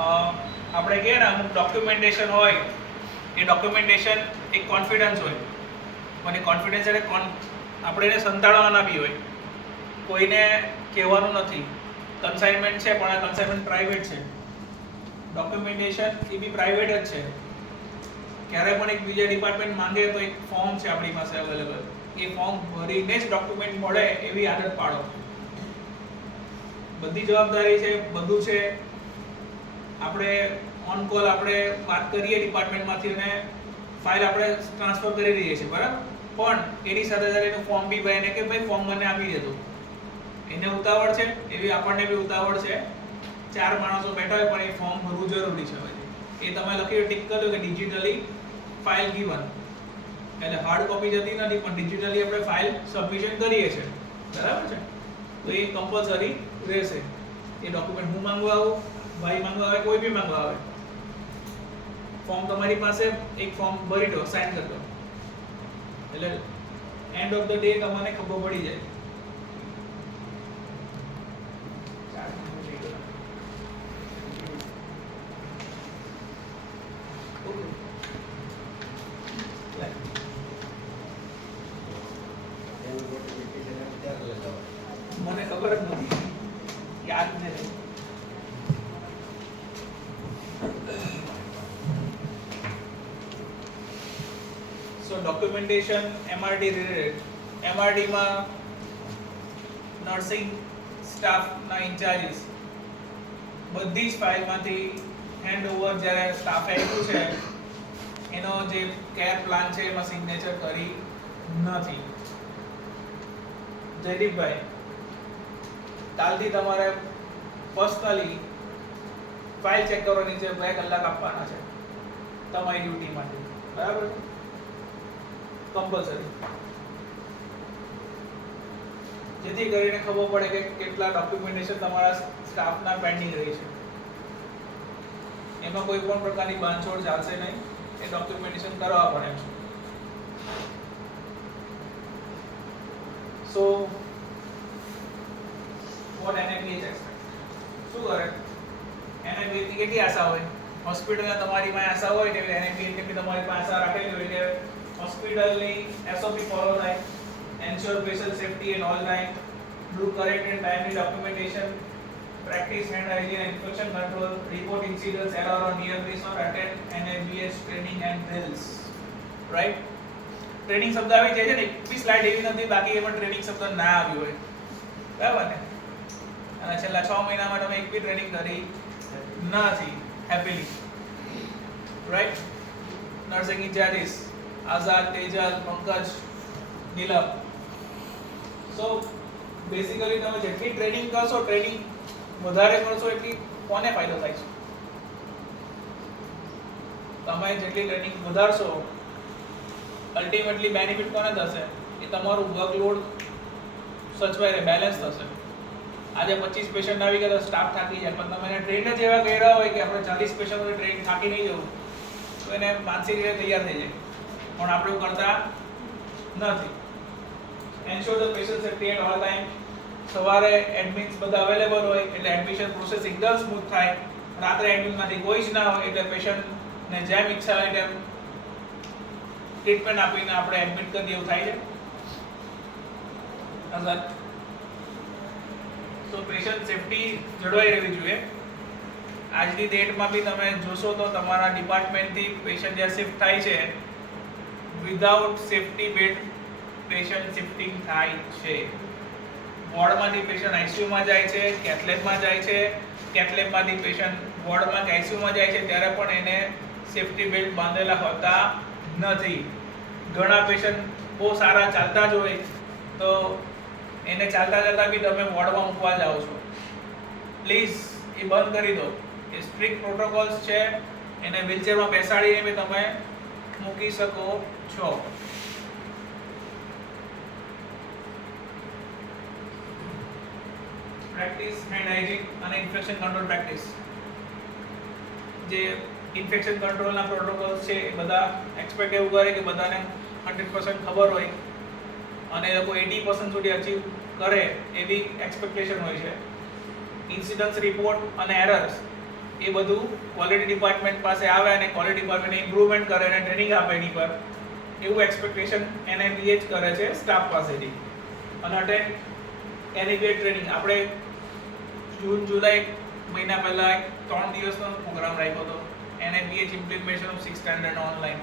આપણે કહીએ ને અમુક ડોક્યુમેન્ટેશન હોય, એ ડોક્યુમેન્ટેશન એક કોન્ફિડન્સ હોય, અને કોન્ફિડન્સ એટલે આપણે એને સંતાડવાના બી હોય, કોઈને કહેવાનું નથી. કન્સાઇનમેન્ટ છે પણ આ કન્સાઇનમેન્ટ પ્રાઇવેટ છે, ડોક્યુમેન્ટેશન એ બી પ્રાઇવેટ જ છે. ક્યારે પણ એક બીજા ડિપાર્ટમેન્ટ માંગે તો એક ફોર્મ છે આપણી પાસે અવેલેબલ, એ ફોર્મ ભરીને જ ડોક્યુમેન્ટ મળે એવી આદત પાડો. બધી જવાબદારી છે, બધું છે. આપણે ઓન કોલ આપણે વાત કરીએ ડિપાર્ટમેન્ટમાંથી અને ફાઇલ આપણે ટ્રાન્સફર કરી દઈએ છીએ, બરાબર, પણ એની સાથે સાથે એનું ફોર્મ બી ભરીને કે ભાઈ ફોર્મ મને આપી દેજો. એને ઉતાવળ છે એવી આપણને બી ઉતાવળ છે. 4 માણસો બેઠા હોય પણ એ ફોર્મ ભરવું જરૂરી છે. એ તમે લખી ટિક કરજો કે ડિજિટલી ફાઇલ ગીવન, એટલે હાર્ડ કોપી જતી નથી પણ ડિજિટલી આપણે ફાઇલ સબમિશન કરીએ છીએ, બરાબર છે. તો એ કમ્પલસરી રહેશે. એ ડોક્યુમેન્ટ હું માંગવા આવું, ભાઈ માંગવા આવે, કોઈ બી માંગવા આવે, ફોર્મ તમારી પાસે એક ફોર્મ ભરી દો, સાઇન કરી દો, એટલે એન્ડ ઓફ ધ ડે તમને ખબર પડી જાય. મને ખબર જ નથી, યાદ નથી. સો ડોક્યુમેન્ટેશન એમઆરડી રિલેટેડ. એમઆરડી માં નર્સિંગ સ્ટાફના ઇન્ચાર્જીસ બધી જ ફાઇલમાંથી હેન્ડઓવર જ્યારે સ્ટાફે આપ્યું છે એનો જે કેર પ્લાન છે એમાં સિગ્નેચર કરી નથી. જયદીપભાઈ, કાલથી તમારે પર્સનલી ફાઇલ ચેક કરવાની છે, 2 કલાક આપવાના છે તમારી ડ્યુટી માટે, બરાબર છે, કમ્પલસરી. જેથી કરીને ખબર પડે કે કેટલા ડોક્યુમેન્ટેશન તમારા સ્ટાફના પેન્ડિંગ રહી છે. એમાં કોઈ પણ પ્રકારની બાંધછોડ ચાલશે નહીં, એ ડોક્યુમેન્ટેશન કરવા પડે છે. So what NMBH expect? શું કરે? NMBH ની કેટલી આશા હોય? હોસ્પિટલના તમારી પાસે આશા હોય કે NMBH ની તમારી પાસે આશા રાખેલી હોય કે હોસ્પિટલની SOP ફોલો થાય, ensure patient safety at all time, do correct and timely documentation, practice hand hygiene and infection control, report incidents error or near miss or attend NMBH training and drills. Right? Training શબ્દ આવી જાય છે ને, એક બી slide એવી નથી બાકી એમાં ટ્રેનિંગ શબ્દ ના આવ્યો હોય, બરાબર ને. અને છેલ્લા 6 મહિનામાં તમે એક બી ટ્રેનિંગ કરી નથી, હેપીલી, રાઈટ. નર્સિંગ ઇન્ચાર્જીસ આઝાદ, તેજલ, પંકજ, નીલમ. સો બેસિકલી તમે જેટલી ટ્રેનિંગ કરશો, ટ્રેનિંગ વધારે કરશો એટલી કોને ફાયદો થાય છે? તમે જેટલી ટ્રેનિંગ વધારશો અલ્ટિમેટલી બેનિફિટ કોને થશે? એ તમારું વર્કલોડ સચવાઈ રહે, બેલેન્સ થશે. આજે 25 પેશન્ટ આવી ગયા તો સ્ટાફ થાકી જાય, પણ તમે એને ટ્રેન જ એવા કર્યા હોય કે આપણે 40 પેશન્ટોને ટ્રેન થાકી નહીં જવું, તો એને માનસિક રીતે તૈયાર થઈ જાય. પણ આપણે એવું કરતા નથી. Ensure the patient safety at all time. સવારે એડમિટ્સ બધા અવેલેબલ હોય એટલે એડમિશન પ્રોસેસ એકદમ સ્મૂથ થાય. રાત્રે એડમિટમાંથી કોઈ જ ના હોય એટલે પેશન્ટને જેમ ઈચ્છા હોય તેમ ટ્રીટમેન્ટ આપીને આપણે એડમિટ કરી દેવું થાય છે. તો પેશન્ટ સેફટી જળવાઈ રહેવી જોઈએ. આજની ડેટમાં બી તમે જોશો તો તમારા ડિપાર્ટમેન્ટથી પેશન્ટ જ્યાં શિફ્ટ થાય છે without safety bed patient shifting થાય છે. વોર્ડમાંથી પેશન્ટ આઈસીયુમાં જાય છે, કેથલેબમાં જાય છે, કેથલેબમાંથી પેશન્ટ વોર્ડમાં કે આઈસીયુમાં જાય છે ત્યારે પણ એને સેફટી બેલ્ટ બાંધેલા હોતા નથી. ઘણા પેશન્ટ બહુ સારા ચાલતા જ હોય તો એને ચાલતા ચાલતા બી તમે વોર્ડમાં મૂકવા જાઓ છો. પ્લીઝ એ બંધ કરી દો. એ સ્ટ્રિક્ટ પ્રોટોકોલ્સ છે, એને વ્હીલચેરમાં બેસાડીને બી તમે મૂકી શકો છો. પ્રેક્ટિસ હેન્ડ હાઇજીન અને ઇન્ફેક્શન કંટ્રોલ પ્રેક્ટિસ. જે ઇન્ફેક્શન કંટ્રોલના પ્રોટોકોલ્સ છે એ બધા એક્સપેક્ટ એવું કરે કે બધાને 100% ખબર હોય અને એ લોકો 80% સુધી અચીવ કરે એવી એક્સપેક્ટેશન હોય છે. ઇન્સિડન્ટ્સ રિપોર્ટ અને એરર્સ એ બધું ક્વોલિટી ડિપાર્ટમેન્ટ પાસે આવે અને ક્વોલિટી ડિપાર્ટમેન્ટ ઇમ્પ્રુવમેન્ટ કરે અને ટ્રેનિંગ આપે એની પર, એવું એક્સપેક્ટેશન NIBA જ કરે છે સ્ટાફ પાસેથી. અને અટેન્ડ NIBA ટ્રેનિંગ આપણે જૂન જુલાઈ મહિના પહેલા 3 દિવસનો પ્રોગ્રામ રાખ્યો હતો, NIBA implementation of 6th standard online.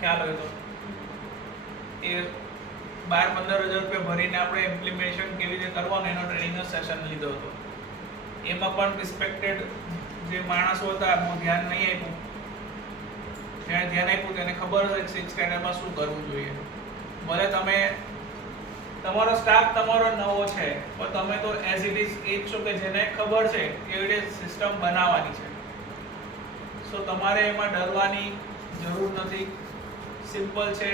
ખ્યાલ હોય તો એ 12-15 હજાર રૂપિયા ભરીને આપણે ઇમ્પ્લિમેન્ટેશન કેવી રીતે કરવાનું એનો ટ્રેનિંગનો સેશન લીધો હતો. એમાં પણ રિસ્પેક્ટેડ જે માણસો હતા બહુ ધ્યાન નહીં આપ્યું, જેણે ધ્યાન આપ્યું તેને ખબર છે કે 6th સ્ટાન્ડર્ડમાં શું કરવું જોઈએ. ભલે તમે તમારો સ્ટાફ તમારો નવો છે પણ તમે તો એઝ ઇટ ઇઝ એ જ છો કે જેને ખબર છે કેવી રીતે સિસ્ટમ બનાવવાની છે. સો તમારે એમાં ડરવાની જરૂર નથી. સિમ્પલ છે,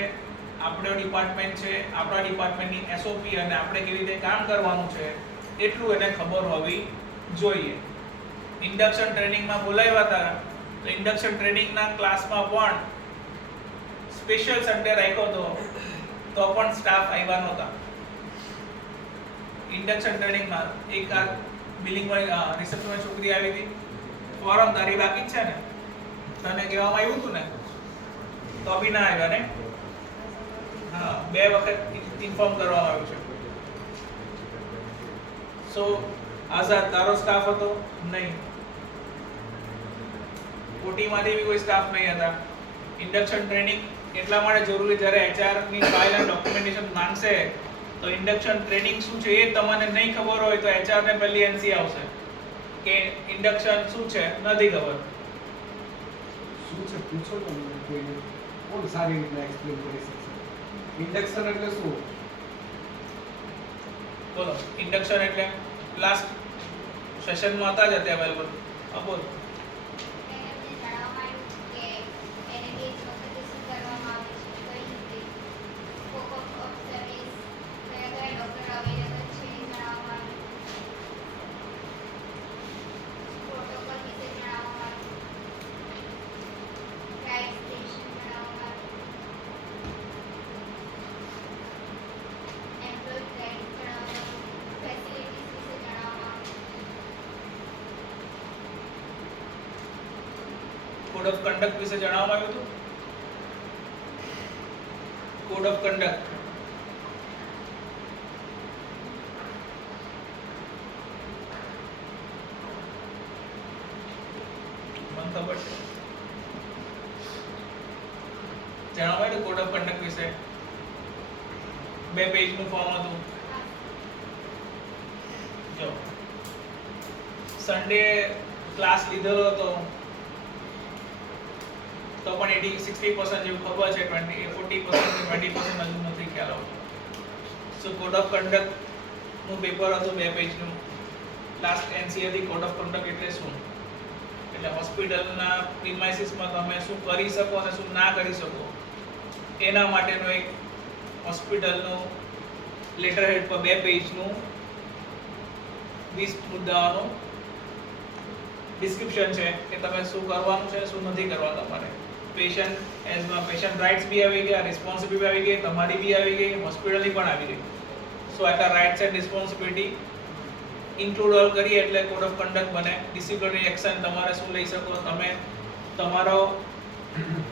આપણો ડિપાર્ટમેન્ટ છે, આપણા ડિપાર્ટમેન્ટની SOP અને આપણે કેવી રીતે કામ કરવાનું છે એટલું એને ખબર હોવી જોઈએ. ઇન્ડક્શન ટ્રેનિંગમાં બોલાવ્યા હતા તો ઇન્ડક્શન ટ્રેનિંગના ક્લાસમાં પણ સ્પેશિયલ સન્ડે રાખ્યો હતો તો પણ સ્ટાફ આવ્યા નહોતા. ઇન્ડક્શન ટ્રેનિંગમાં એક આ બિલિંગમાં રિસેપ્શનમાં છોકરી આવી હતી, ફોરમ તારી બાકી જ છે ને, તને કહેવામાં આવ્યું હતું ને તો બી ના આવ્યા ને. હા, 2 વખત ઇન્ફોર્મ કરવામાં આવ્યું છે. સો આઝાદ તારો સ્ટાફ હતો નહીં, કોટીમાંથી બી કોઈ સ્ટાફ નહીં હતા. ઇન્ડક્શન ટ્રેનિંગ એટલા માટે જરૂરી, જ્યારે HR ની ફાઇલ અને ડોક્યુમેન્ટેશન માંગશે તો ઇન્ડક્શન ટ્રેનિંગ શું છે એ તમને નહીં ખબર હોય તો HR ને પહેલી NC આવશે કે ઇન્ડક્શન શું છે નથી ખબર. શું છે પૂછો તો કોઈને, કોણ સારી રીતે એક્સપ્લેન કરી શકશે. ઇન્ડક્શન એટલે શું? બોલો. ઇન્ડક્શન એટલે લાસ્ટ સેશનમાં હતા જ અત્યારે અવેલેબલ. હા બોલ. કોડ ઓફ કન્ડક્ટ વિશે જણાવવામાં આવ્યું હતું. કોડ ઓફ કન્ડક્ટ મને ખબર છે, જણાવવામાં આવ્યું કોડ ઓફ કન્ડક્ટ વિશે. 2 પેજનું ફોર્મ હતું. જો સન્ડે ક્લાસ લીધેલો હતો તો પણ 60% જેવું ખબર છે, 40% 20% હજુ નથી ખ્યાલ આવતો. સો કોડ ઓફ કન્ડક્ટ નું પેપર હતું 2 પેજનું. લાસ્ટ NC હતી કોડ ઓફ કન્ડક્ટ એટલે શું, એટલે હોસ્પિટલના પ્રીમાઇસીસમાં તમે શું કરી શકો અને શું ના કરી શકો એના માટેનો એક હોસ્પિટલનો લેટર હેડ પર 2 પેજનું 20 મુદ્દાઓનું ડિસ્ક્રિપ્શન છે કે તમે શું કરવાનું છે શું નથી કરવાનું. તમારે પેશન્ટ એઝમાં પેશન્ટ રાઇટ્સ બી આવી ગયા, રિસ્પોન્સિબિલિટી બી આવી ગઈ, તમારી બી આવી ગઈ, હોસ્પિટલની પણ આવી ગઈ. સો આટલા rights and responsibility include all કરી એટલે કોડ ઓફ કન્ડક્ટ બને. ડિસિપ્લિનરી એક્શન તમારે શું લઈ શકો, તમે તમારો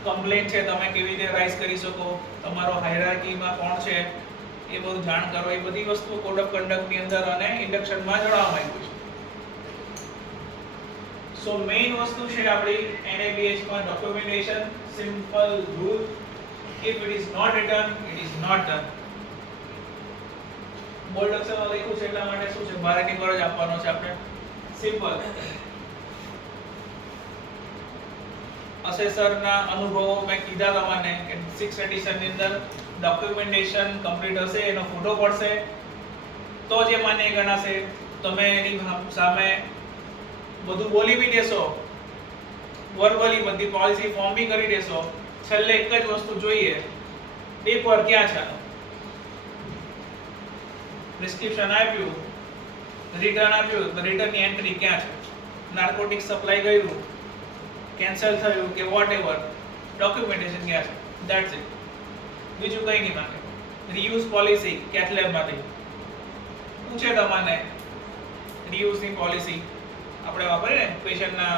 કમ્પ્લેન્ટ છે તમે કેવી રીતે રાઇઝ કરી શકો, તમારો હાયરાર્કીમાં કોણ છે એ બધું જાણ કરો. એ બધી વસ્તુઓ કોડ ઓફ કન્ડક્ટની અંદર અને ઇન્ડક્શનમાં જણાવવામાં આવ્યું છે. સો મેઇન વસ્તુ છે આપણી NIBH માં documentation. Simple rule, if it is not written it is not done. Bold અક્ષરમાં લખ્યું છે એટલા માટે શું છે, ભારેની પર જ આપવાનો છે આપણે. સિમ્પલ. અસેસરના અનુભવો મેં કીધા તમને કે 6th એડિશન ની અંદર ડોક્યુમેન્ટેશન કમ્પ્લીટ હશે, એનો ફોટો પડશે તો જે માન્ય ગણાશે. તમે એની સામે બધું બોલી બી દેશો, વર્બલી બધી પોલિસી ફોર્મ બી કરી દેશો, છેલ્લે એક જ વસ્તુ જોઈએ, પેપર ક્યાં છે, પ્રિસ્ક્રિપ્શન આપ્યું, રિટર્ન આપ્યું તો રિટર્નની એન્ટ્રી ક્યાં છે, નાર્કોટિક સપ્લાય કર્યું, કેન્સલ થયું કે વોટએવર, ડોક્યુમેન્ટેશન ક્યાં છે, ધેટ્સ ઇટ. બીજું કંઈ નહીં માંગે. રીયુઝ પોલિસી કેથ લેબમાંથી પૂછે તમને રીયુઝની પોલિસી આપણે વાપરીએ ને પેશન્ટના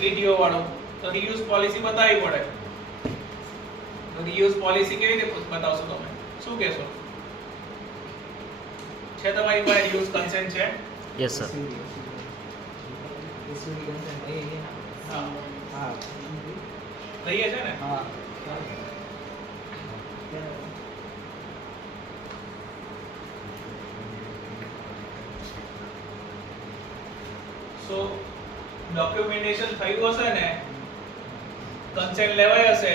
PTO વાળું, તો રીયુઝ પોલિસી બતાવવી પડે. તો રીયુઝ પોલિસી કેવી રીતે બતાવશો તમે? શું કહેશો? છે તમારી પાસે રીયુઝ કન્સેન્ટ છે? Yes sir. હા, હા લઈએ છે ને? હા સો ડોક્યુમેન્ટેશન થયું હશે ને, કન્સેન્ટ લેવાય હશે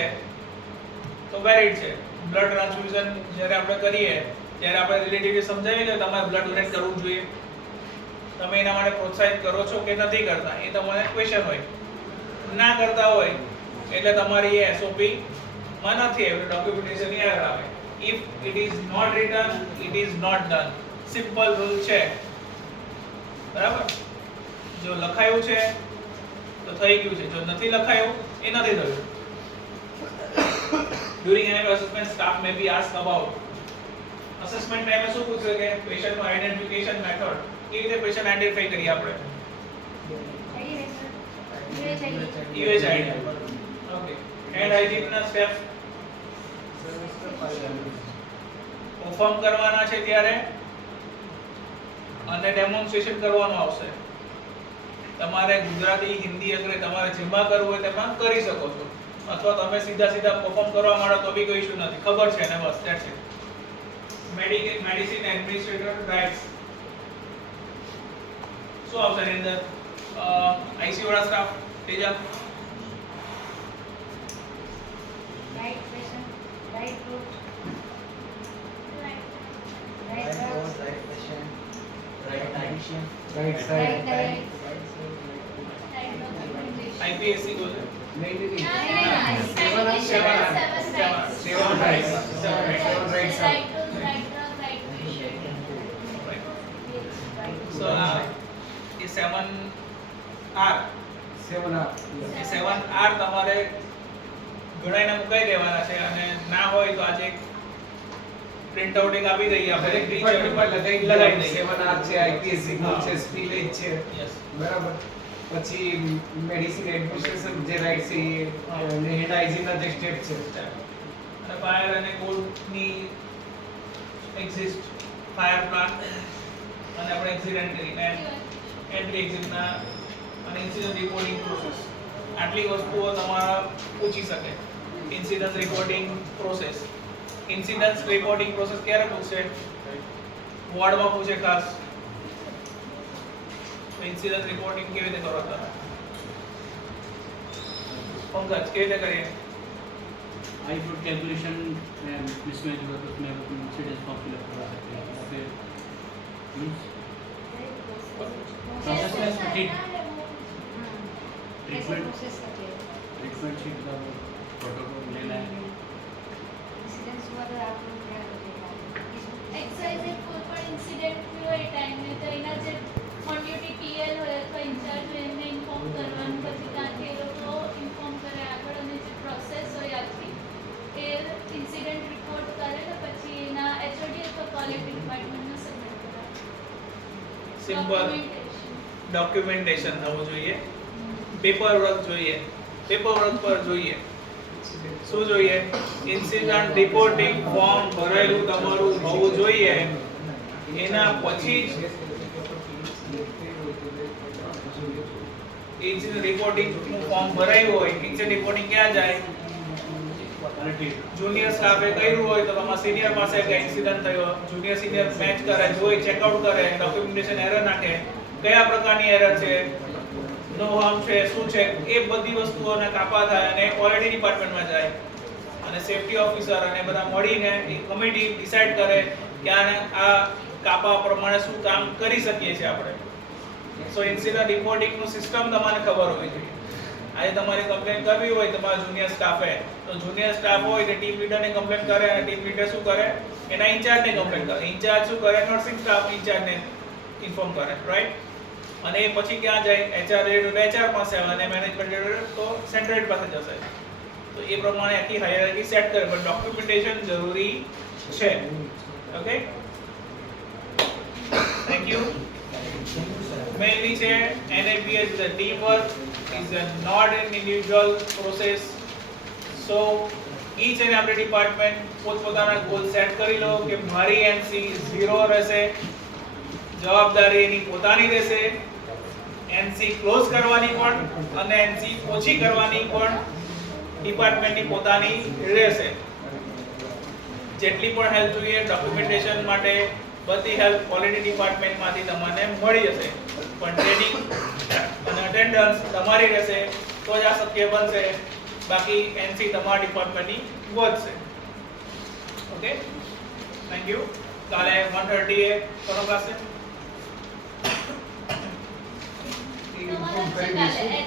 તો વેલિડ છે. બ્લડ ટ્રાન્સફ્યુઝન જ્યારે આપણે કરીએ ત્યારે આપણે રિલેટિવલી સમજાવીએ કે તમારે બ્લડ ડોનેટ કરવું જોઈએ, તમે એના માટે પ્રોત્સાહિત કરો છો કે નથી કરતા, એ તમારે ક્વેશ્ચન હોય. ના કરતા હોય એટલે તમારી એ SOP માં નથી, એટલે ડોક્યુમેન્ટેશન એરર આવે. If it is not written, it is not done. Simple rule છે, બરાબર? જો લખાયું છે તો થઈ ગયું છે, જો નથી લખાયું એ નથી થયું. During an assessment, staff may be asked about assessment ટાઈમે શું પૂછે કે પેશન્ટ નો આઈડેન્ટિફિકેશન મેથડ, કેવી રીતે પેશન્ટ આઈડેન્ટિફાઈ કરીએ આપણે? UHID. ઓકે. હેન્ડ હાઇજીન ના સ્ટેપ્સ પરફોર્મ કરવાના છે ત્યારે અને ડેમોન્સ્ટ્રેશન કરવાનું આવશે. તમારે ગુજરાતી, હિન્દી, અંગ્રેજી તમારે જેમાં કરવું હોય તેમાં કરી શકો છો, અથવા તમે સીધા પરફોર્મ કરવા માંડો તો બી કોઈ ઇશ્યુ નથી. ખબર છે ને, બસ that's it. Medicine administrator rights શું આવશે એની અંદર? ICU વાળા સ્ટાફ તેજા Right patient, right route, right patient, right condition, right side diet. IPSC બોલે નહીં નહીં No, seven rights. સો એ 7R 7R તમારે ઘણાયને મુકાઈ દેવાના છે, અને ના હોય તો આજે પ્રિન્ટ આઉટ એક આપી દઈએ આપણે, ડિપાર્ટમેન્ટમાં લગાવી દઈએ. 7R છે, IPSC હા. છે, સ્પીલેજ છે, યસ. બરાબર. પછી મેડિસિન એડમિનિસ્ટ્રેશન જે રાઈટ છે એ, અને હેન્ડ હાઇજીનના જે સ્ટેપ છે. અને ફાયર અને કોડની એક્ઝિસ્ટ ફાયર પ્લાન્ટ, અને આપણે એક્સિડન્ટરી એન્ટ્રી એક્ઝિટના અને ઇન્સિડન્ટ રિપોર્ટિંગ પ્રોસેસ. આટલી વસ્તુઓ તમારા પૂછી શકે. Incident reporting process. Incident reporting process ક્યારે પૂછશે? વોર્ડમાં પૂછે ખાસ. ઇન્સિડન્ટ રિપોર્ટિંગ કેવી રીતે કરો તમે? પંકજ, કેવી રીતે કરીએ? आई फ्रूट कैलकुलेशन मिसमैच हुआ तो उसमें अपन इंसिडेंस फॉर्म फिलअप करवा सकते हैं, या फिर प्रोसेस में ट्रीटमेंट शीट का वो प्रोटोकॉल लेना है. Incidents हुआ तो आप लोग क्या करेगा? एक्सरसाइज एक कोई पण इंसिडेंट થયો એ ટાઈમે તો એના જે ઓન ડ્યુટી TL હોય અથવા ઇન્ચાર્જ હોય એમને ઇન્ફોર્મ કરવાનું, પછી ત્યાંથી એ લોકો ઇન્ફોર્મ કરે આગળ, અને જે પ્રોસેસ હોય આખી એ ઇન્સિડન્ટ રિપોર્ટ કરે ને પછી એના HOD અથવા ક્વોલિટી ડિપાર્ટમેન્ટને સબમિટ કરે. સિમ્પલ ડોક્યુમેન્ટેશન થવું જોઈએ, પેપર વર્ક જોઈએ. પેપર વર્ક પર જોઈએ શું જોઈએ? ઇન્સિડન્ટ રિપોર્ટિંગ ફોર્મ ભરેલું તમારું હોવું જોઈએ. એના પછી જ ઇન્સિડન્ટ રિપોર્ટિંગ ફોર્મ ભરાયું હોય, ઇન્સિડન્ટ રિપોર્ટિંગ ક્યાં જાય? જુનિયર સ્ટાફે કર્યું હોય તો તમારા સિનિયર પાસે કે ઇન્સિડન્ટ થયો, જુનિયર સિનિયર મેચ કરે, જોઈ, ચેકઆઉટ કરે, ડોક્યુમેન્ટેશન એરર નાખે, કયા પ્રકારની એરર છે, નો હાર્મ છે, શું છે, એ બધી વસ્તુઓના કાપા થાય અને ક્વોલિટી ડિપાર્ટમેન્ટમાં જાય, અને સેફટી ઓફિસર અને બધા મળીને એક કમિટી ડિસાઈડ કરે કે આ કાપા પ્રમાણે શું કામ કરી શકીએ છીએ આપણે. સો ઇન્સિડન્ટ રિપોર્ટિંગનું સિસ્ટમ તમારે ખબર હોવી જોઈએ. આજે તમારી કમ્પ્લેન કરવી હોય તમારા જુનિયર સ્ટાફે, તો જુનિયર સ્ટાફ હોય તે ટીમ લીડરને કમ્પ્લેન કરે, અને ટીમ લીડર શું કરે? એના ઇન્ચાર્જને કમ્પ્લેન કરે. ઇન્ચાર્જ શું કરે? નર્સિંગ સ્ટાફ ઇન્ચાર્જને ઇન્ફોર્મ કરે, રાઈટ? અને એ પછી ક્યાં જાય? HR પાસે આવે, અને મેનેજમેન્ટ તો સેન્ટ્રલ પાસે જશે. તો એ પ્રમાણે આખી હાયરાર્કી સેટ કરે, પણ ડોક્યુમેન્ટેશન જરૂરી છે. Okay, thank you. mainly છે NABS is a teamwork, is a not an individual process. So each and every department પોતપોતાના ગોલ સેટ કરી લો કે મારી NC 0 રહેશે, જવાબદારી એની પોતાની રહેશે, NC ક્લોઝ કરવાની પણ અને NC ઓછી કરવાની પણ ડિપાર્ટમેન્ટની પોતાની રહેશે. જેટલી પણ હેલ્પ જોઈએ ડોક્યુમેન્ટેશન માટે બધી હેલ્પ ક્વોલિટી ડિપાર્ટમેન્ટમાંથી તમને મળી જશે, પણ ટ્રેનિંગ અને અટેન્ડન્સ તમારી રહેશે તો જ આ શક્ય બનશે, બાકી NC તમારા ડિપાર્ટમેન્ટની વધશે. Okay, thank you. કાલે 1:30 એ કોનો ક્લાસ છે? તમારા છે કાલે